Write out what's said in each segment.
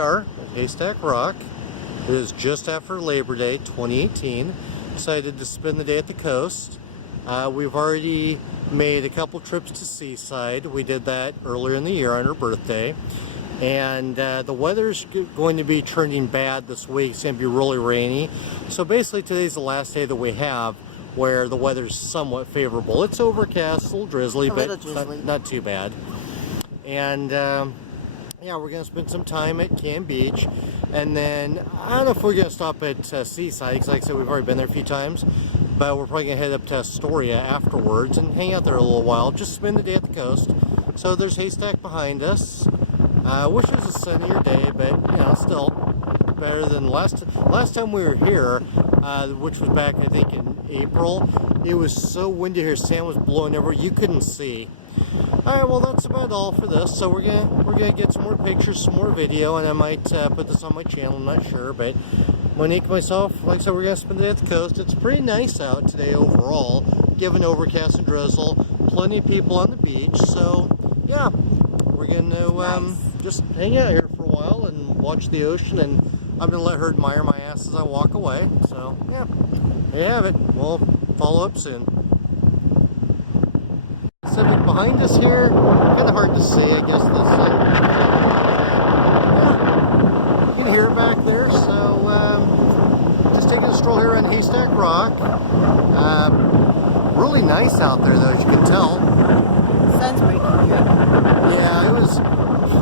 are at Haystack Rock. It is just after Labor Day 2018. Decided to spend the day at the coast. We've already made a couple trips to Seaside. We did that earlier in the year on her birthday. And the weather's going to be turning bad this week. It's going to be really rainy. So basically today's the last day that we have where the weather's somewhat favorable. It's overcast, a little drizzly, but not too bad. And yeah, we're going to spend some time at Can Beach. And then, I don't know if we're going to stop at Seaside, because like I said, we've already been there a few times. But we're probably going to head up to Astoria afterwards and hang out there a little while. Just spend the day at the coast. So there's Haystack behind us. I wish it was a sunnier day, but, you know, still better than last time we were here, which was back, I think, in April. It was so windy here, sand was blowing everywhere, you couldn't see. Alright, well, that's about all for this. So we're gonna get some more pictures, some more video, and I might put this on my channel, I'm not sure. But Monique and myself, like I said, we're gonna spend the day at the coast. It's pretty nice out today overall, given overcast and drizzle. Plenty of people on the beach, so yeah, we're gonna just hang out here for a while and watch the ocean, and I'm gonna let her admire my ass as I walk away. So yeah, there you have it. We'll follow up soon. Pacific behind us here, kind of hard to see, I guess the sun. Yeah, you can hear it back there. So just taking a stroll here on Haystack Rock. Really nice out there, though, as you can tell. Sun's breaking through. Yeah, it was.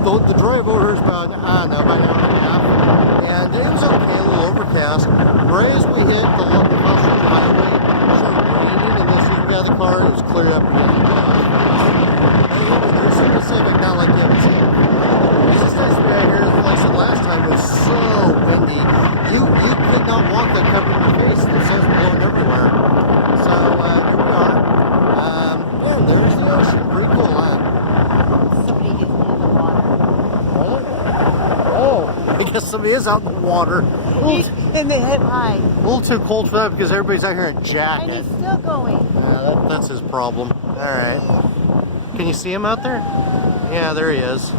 The drive over is about, I don't know, about an hour and a half, and it was okay, a little overcast. Right as we hit the Coastal Highway, it started raining, and as soon as we got out of the car, it was cleared up again. There's some Pacific, not like you haven't seen. This is nice right here, like I said last time, it was so windy. You could not walk that covered in your face, the sun's blowing everywhere. So, here we are. Yeah, there's the ocean, pretty cool, huh? Somebody is in the water. What? Oh, I guess somebody is out in the water. And they hit high. A little too cold for that because everybody's out here in a jacket. And he's still going. That's his problem. Alright. Can you see him out there? Yeah, there he is.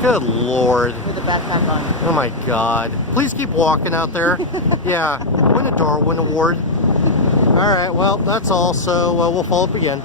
Good Lord. With a backpack on. Oh my God. Please keep walking out there. Yeah. Win a Darwin Award. Alright, well, that's all. So we'll follow up again.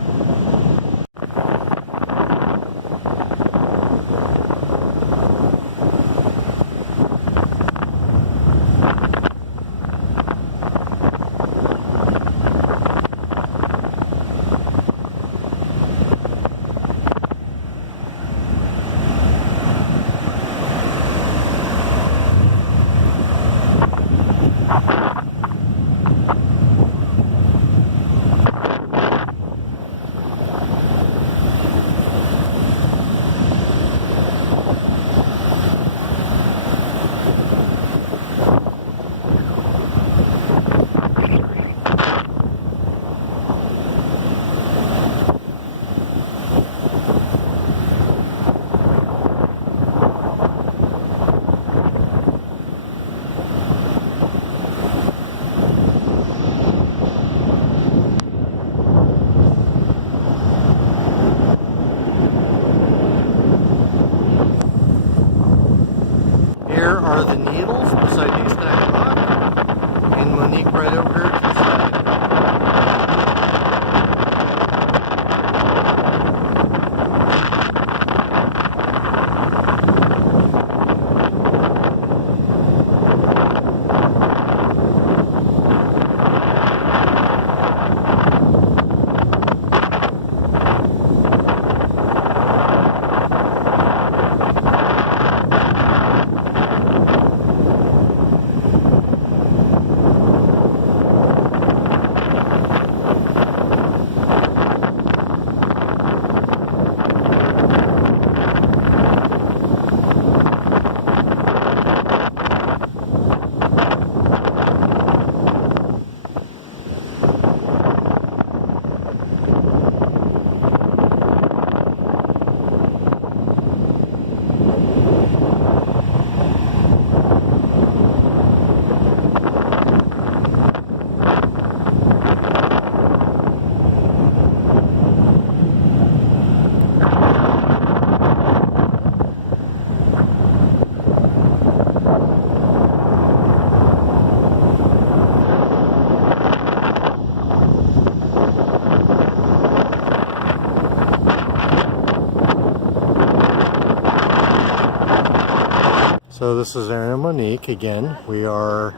So this is Aaron and Monique again. We are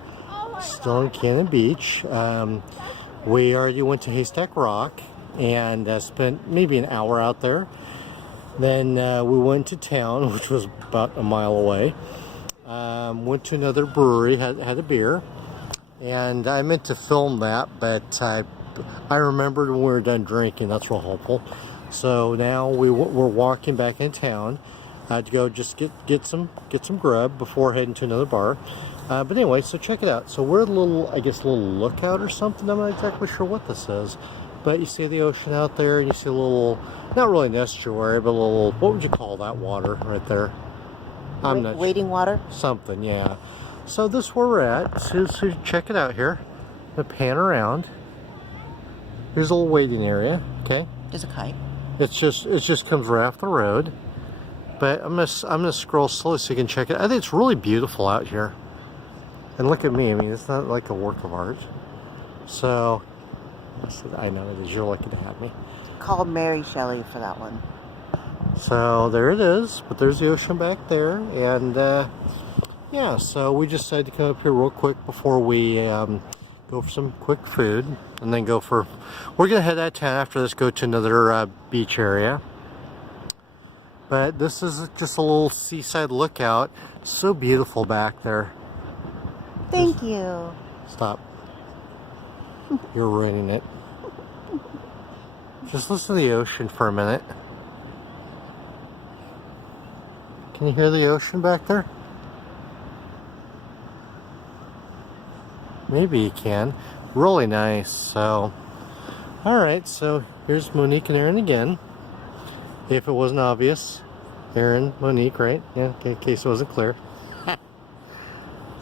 still on Cannon Beach. We already went to Haystack Rock and spent maybe an hour out there. Then we went to town, which was about a mile away. Went to another brewery, had a beer. And I meant to film that, but I remembered when we were done drinking. That's real helpful. So now we're walking back in town to go just get some grub before heading to another bar. But anyway, so check it out. So we're at a little lookout or something. I'm not exactly sure what this is, but you see the ocean out there, and you see a little, not really an estuary, but a little, what would you call that water right there? I'm not waiting water. Something, yeah. So this is where we're at. So check it out here. I'm gonna pan around. Here's a little waiting area. Okay. There's a kite. It just comes right off the road. But I'm gonna scroll slowly so you can check it. I think it's really beautiful out here. And look at me. I mean, it's not like a work of art. So I know it is. You're lucky to have me. Call Mary Shelley for that one. So there it is. But there's the ocean back there, and yeah. So we just decided to come up here real quick before we go for some quick food, and then we're gonna head out of town after this. Go to another beach area. But this is just a little seaside lookout. So beautiful back there. Thank you. Stop. You're ruining it. Just listen to the ocean for a minute. Can you hear the ocean back there? Maybe you can. Really nice. So, alright, so here's Monique and Aaron again. If it wasn't obvious. Aaron, Monique, right? Yeah, in case it wasn't clear.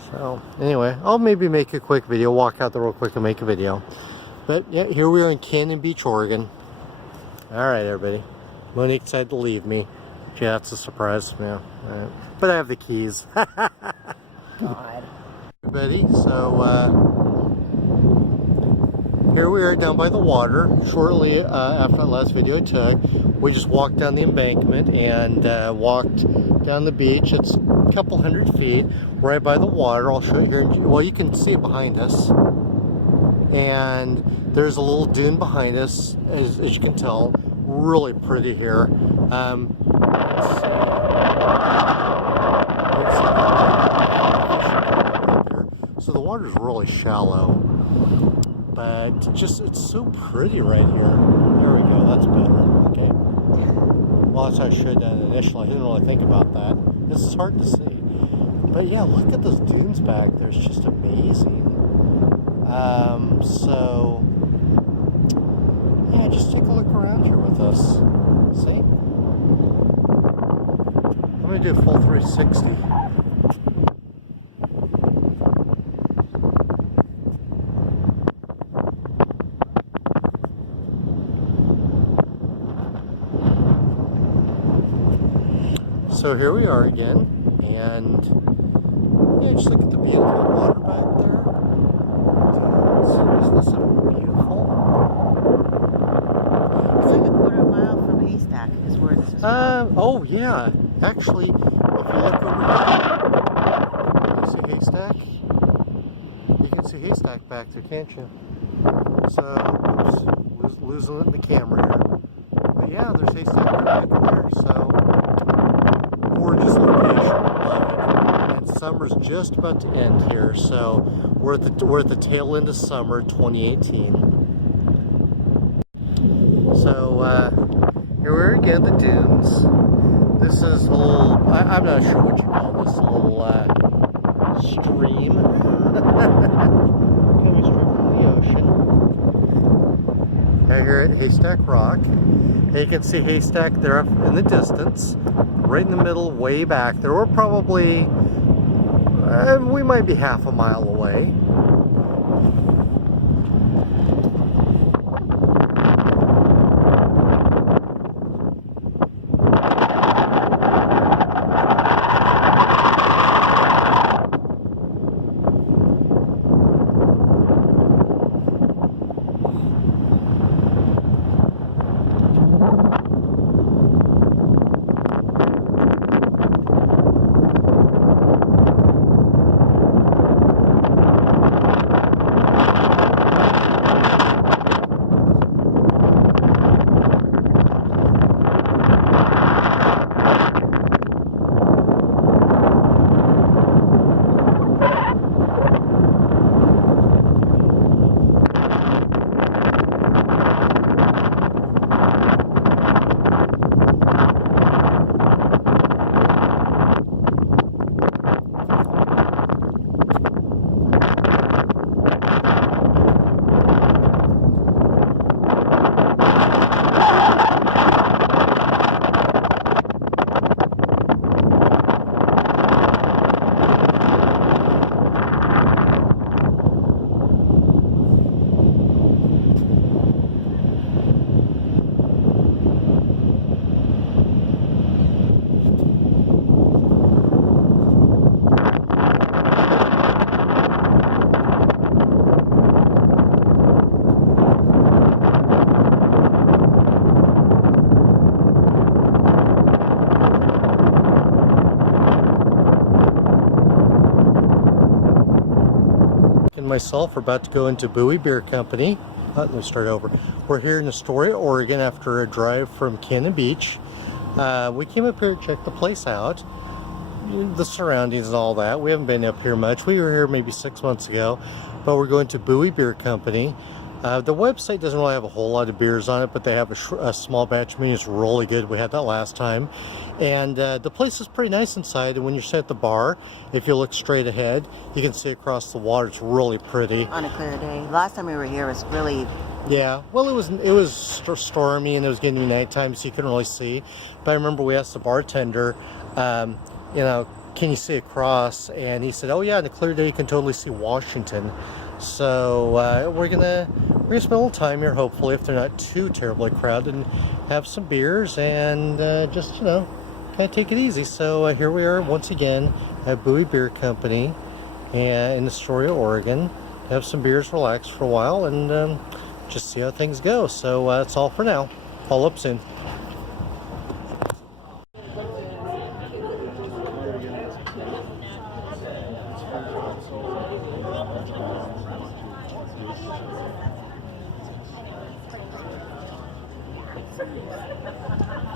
So, anyway, I'll maybe make a quick video, walk out there real quick and make a video. But, yeah, here we are in Cannon Beach, Oregon. Alright, everybody. Monique decided to leave me. Yeah, that's a surprise. Yeah, alright. But I have the keys. God. Everybody, so, here we are down by the water. Shortly after that last video I took, we just walked down the embankment and walked down the beach. It's a couple hundred feet right by the water. I'll show you here. Well, you can see it behind us. And there's a little dune behind us, as you can tell. Really pretty here. So the water's really shallow. But it's so pretty right here. There we go, that's better. Okay. Well, that's how I should have done it initially. I didn't really think about that. This is hard to see. But yeah, look at those dunes back there. It's just amazing. So, yeah, just take a look around here with us. See? I'm going to do a full 360. So here we are again, and yeah, just look at the beautiful water back there. Isn't this so beautiful? It's like a quarter mile from Haystack is where this is from. Oh yeah. Actually, if you look over here, you see Haystack? You can see Haystack back there, can't you? So, oops, losing it in the camera here. But yeah, there's Haystack right back there, so gorgeous location. And summer's just about to end here, so we're at the tail end of summer 2018. So here we are again, the dunes. This is a little, I'm not sure what you call this, a little stream. Coming straight from the ocean. Right here at Haystack Rock. And you can see Haystack there up in the distance. Right in the middle, way back there. We're probably, we might be half a mile away. and myself are about to go into Bowie Beer Company. Let me start over. We're here in Astoria, Oregon after a drive from Cannon Beach. We came up here to check the place out, the surroundings and all that. We haven't been up here much. We were here maybe 6 months ago, but we're going to Bowie Beer Company. The website doesn't really have a whole lot of beers on it, but they have a small batch menu. It's really good. We had that last time. And the place is pretty nice inside. And when you're sitting at the bar, if you look straight ahead, you can see across the water. It's really pretty. On a clear day. Last time we were here was really... Yeah, well, it was stormy and it was getting to be nighttime, so you couldn't really see. But I remember we asked the bartender, you know, can you see across? And he said, oh yeah, on a clear day you can totally see Washington. So we're gonna spend a little time here, hopefully, if they're not too terribly crowded, and have some beers and just, you know, kind of take it easy. So here we are once again at Bowie Beer Company in Astoria, Oregon. Have some beers, relax for a while, and just see how things go. So that's all for now. Follow up soon.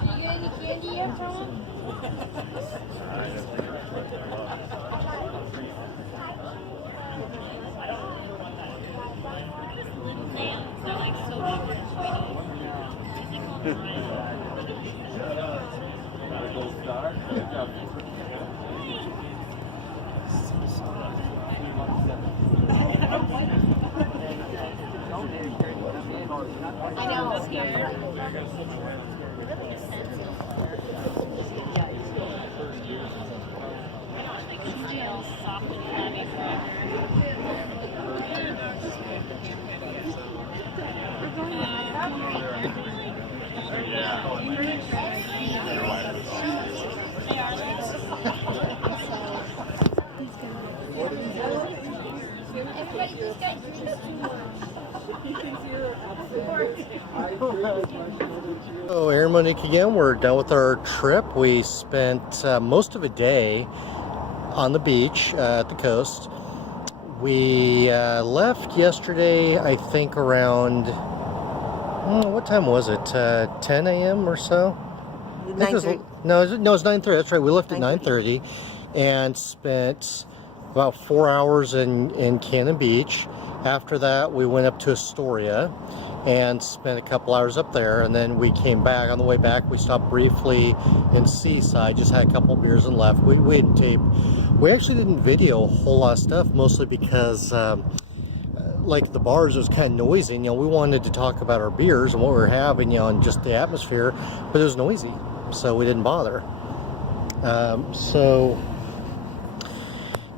You got any candy yet, Tom? They're like so short and I know, I'm scared. Everybody just got So, Aaron, Monique again. We're done with our trip. We spent most of a day on the beach at the coast. We left yesterday, I think, around, what time was it? 10 a.m. or so? 9:30. No, it was 9:30. That's right. We left at 9:30 and spent about 4 hours in Cannon Beach. After that, we went up to Astoria and spent a couple hours up there, and then we came back. On the way back, we stopped briefly in Seaside, just had a couple beers and left. We didn't tape. We actually didn't video a whole lot of stuff, mostly because like the bars, it was kind of noisy. You know, we wanted to talk about our beers and what we were having, you know, and just the atmosphere, but it was noisy, so we didn't bother. So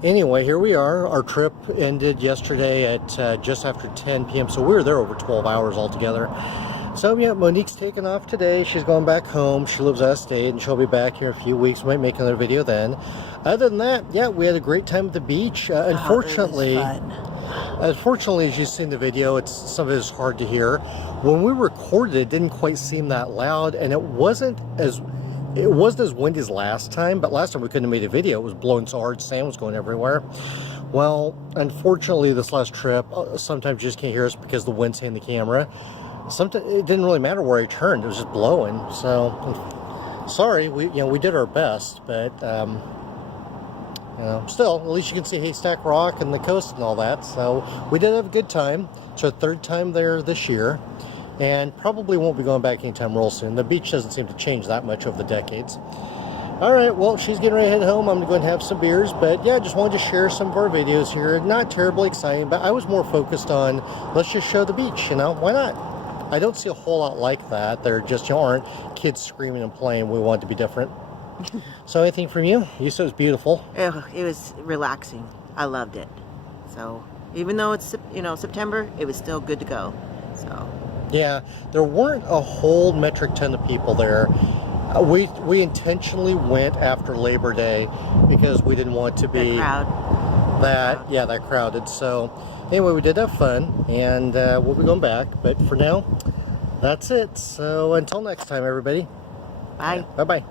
anyway, here we are. Our trip ended yesterday at just after 10 p.m. So we were there over 12 hours altogether. So yeah, Monique's taking off today. She's going back home. She lives out of state, and she'll be back here in a few weeks. We might make another video then. Other than that, yeah, we had a great time at the beach. Unfortunately, as you've seen the video, some of it is hard to hear. When we recorded, it didn't quite seem that loud, and it wasn't as windy as last time, but last time we couldn't have made a video. It was blowing so hard, sand was going everywhere. Well, unfortunately, this last trip, sometimes you just can't hear us because the wind's hitting the camera. Sometimes it didn't really matter where I turned; it was just blowing. So, sorry, we did our best, but you know, still, at least you can see Haystack Rock and the coast and all that. So we did have a good time. It's our third time there this year, and probably won't be going back anytime real soon. The beach doesn't seem to change that much over the decades. All right, well, she's getting ready to head home. I'm going to go and have some beers, but yeah, just wanted to share some of our videos here. Not terribly exciting, but I was more focused on, let's just show the beach, you know, why not? I don't see a whole lot like that. There just aren't kids screaming and playing. We want it to be different. So anything from you? You said it was beautiful. It was relaxing. I loved it. So even though it's, you know, September, it was still good to go. So yeah, there weren't a whole metric ton of people there. We intentionally went after Labor Day because we didn't want to be that crowded. So anyway, we did have fun, and we'll be going back. But for now, that's it. So until next time, everybody. bye. Bye-bye.